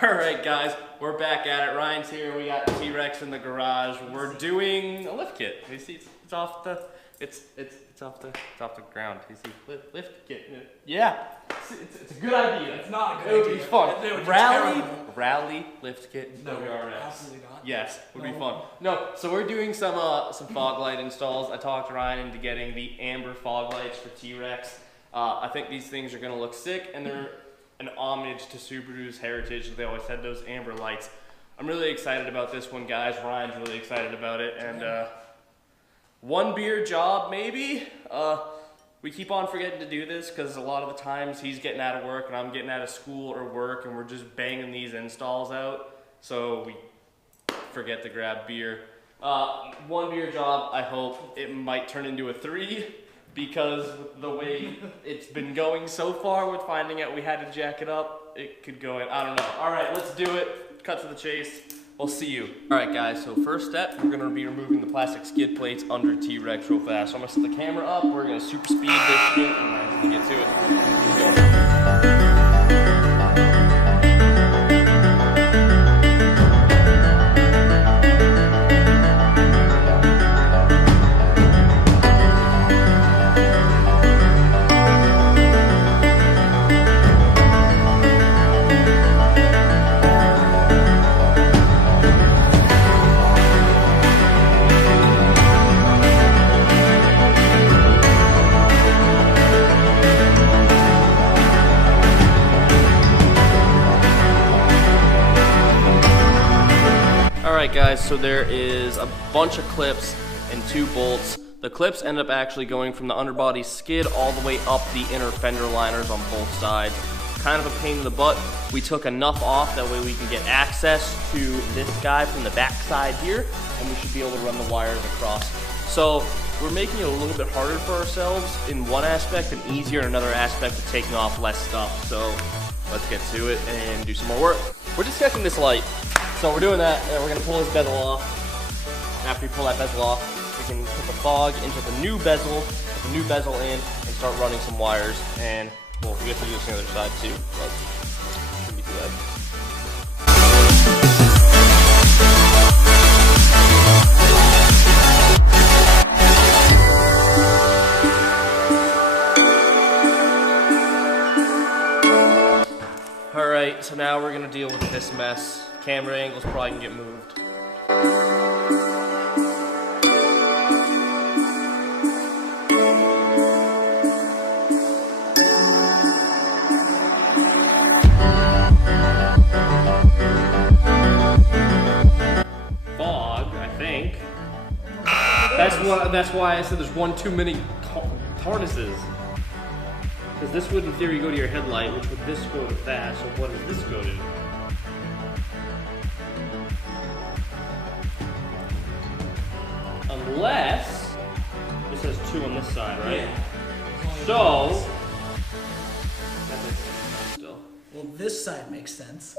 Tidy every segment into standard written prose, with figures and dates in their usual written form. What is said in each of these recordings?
Alright guys, we're back at it. Ryan's here, we got TWRX in the garage. We're doing a lift kit. You see it's off the off the ground. You see lift kit. Yeah. It's a good idea. It's not a good idea. It would be fun. Rally lift kit. No, TWRX. absolutely not. Yes, would be fun. No, so we're doing some fog light installs. I talked Ryan into getting the amber fog lights for TWRX. I think these things are gonna look sick, and they're an homage to Subaru's heritage. They always had those amber lights. I'm really excited about this one, guys. Ryan's really excited about it, and one beer job maybe. We keep on forgetting to do this because a lot of the times he's getting out of work and I'm getting out of school or work, and we're just banging these installs out, so we forget to grab beer. One beer job. I hope it might turn into a 3. Because the way it's been going so far with finding out we had to jack it up, it could go in, I don't know. All right, let's do it. Cut to the chase. We'll see you. All right, guys, so first step, we're gonna be removing the plastic skid plates under TWRX real fast. So I'm gonna set the camera up, we're gonna super speed this shit, and we'll get to it. Alright guys, so there is a bunch of clips and 2 bolts. The clips end up actually going from the underbody skid all the way up the inner fender liners on both sides. Kind of a pain in the butt. We took enough off, that way we can get access to this guy from the back side here, and we should be able to run the wires across. So we're making it a little bit harder for ourselves in one aspect and easier in another aspect of taking off less stuff. So let's get to it and do some more work. We're just checking this light. So we're doing that, and we're gonna pull this bezel off. After we pull that bezel off, we can put the fog into the new bezel, put the new bezel in, and start running some wires. And well, we have to do this on the other side too, but shouldn't be too bad. Alright, so now we're gonna deal with this mess. Camera angles probably can get moved. Fog, I think. That's why I said there's one too many harnesses. Because this would in theory go to your headlight, which would this go to that, so what does this go to? Unless this has 2 on this side, right? Yeah. So that makes sense still. Well, this side makes sense.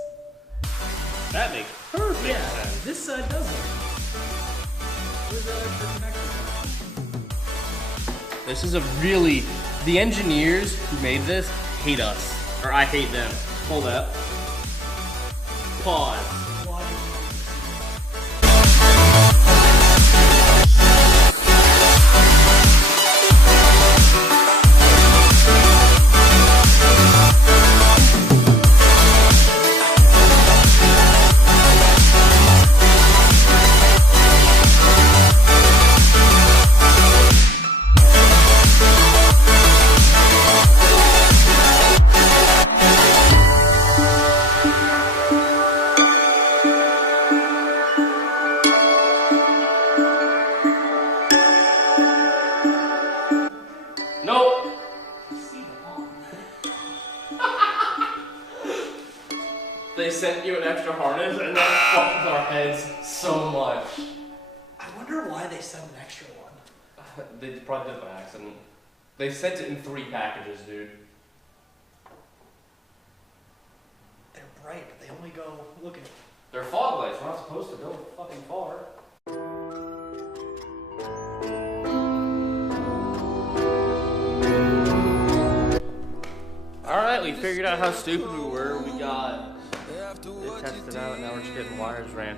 That makes perfect sense. This side doesn't. Where's that extra connector? This is a really, the engineers who made this hate us, or I hate them. Hold up. Pause. Nope. They sent you an extra harness, and that fucks our heads so much. I wonder why they sent an extra one. They probably did it by accident. They sent it in 3 packages, dude. They're bright, but they only go, look at it. They're fog lights, we're not supposed to go fucking far. Alright, we figured out how stupid we were. We got it tested out, now we're just getting wires ran.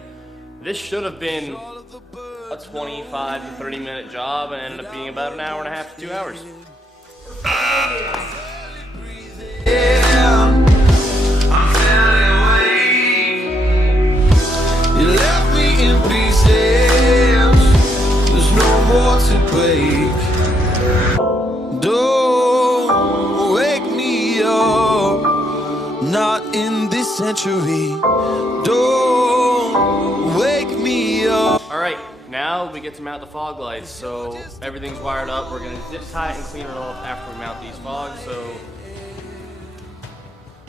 This should have been a 25 to 30 minute job and ended up being about an hour and a half to 2 hours. You left me in pieces. There's no more to break. Don't wake me up. Not in this century. Don't wake me up. Alright, now we get to mount the fog lights. So everything's wired up. We're going to zip tie it and clean it off after we mount these fogs. So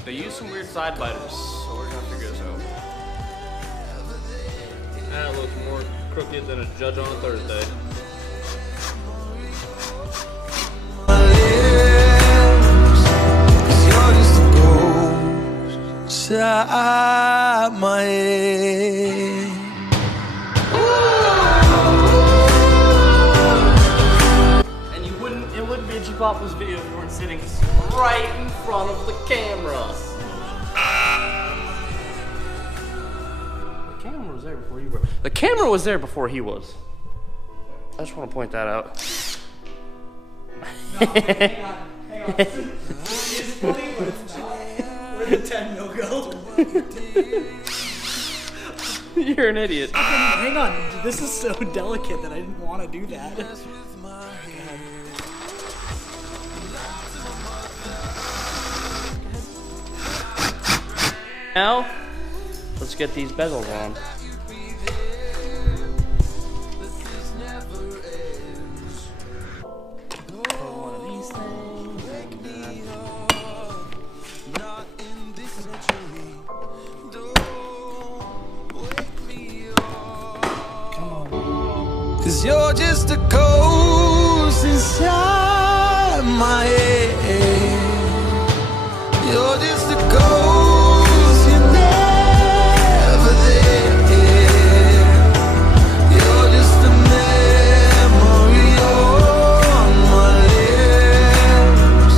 they use some weird side biters, so we're going to figure this out. That looks more crooked than a judge on a Thursday. Inside my head. And it wouldn't be a G-Papa's video if you weren't sitting right in front of the camera. The camera was there before you were. The camera was there before he was. I just want to point that out. No, hang on. It's funny, but it's not. Where did 10 mil go? You're an idiot. Hang on, this is so delicate that I didn't want to do that. Now, let's get these bezels on. Cause you're just a ghost inside my head. You're just a ghost, you're never there. You're just a memory on my lips.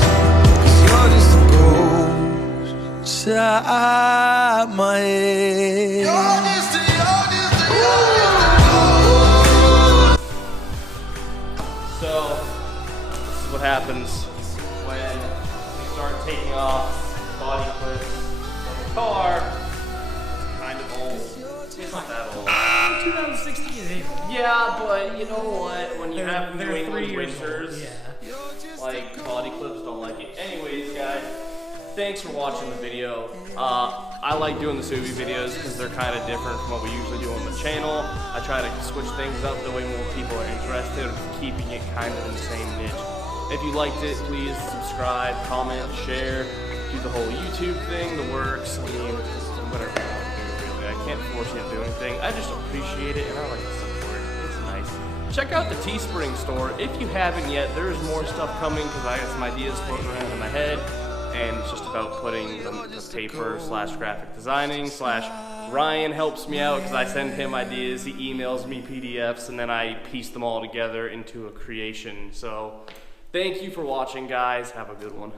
Cause you're just a ghost inside my head. You're just a So, this is what happens when you start taking off body clips from the car. It's kind of old. It's not that old. 2016. Yeah, but you know what? When you have New They're 3 England years old. winters, Yeah. like body clips don't like it. Anyways, guys, thanks for watching the video. I like doing the Subi videos because they're kind of different from what we usually do on the channel. I try to switch things up the way more people are interested, keeping it kind of in the same niche. If you liked it, please subscribe, comment, share, do the whole YouTube thing, the works. I mean, whatever you want to do, really. I can't force you to do anything. I just appreciate it and I like to support it. It's nice. Check out the Teespring store if you haven't yet. There's more stuff coming because I got some ideas floating around in my head. And it's just about putting the paper / graphic designing / Ryan helps me out because I send him ideas, he emails me PDFs, and then I piece them all together into a creation. So thank you for watching, guys. Have a good one.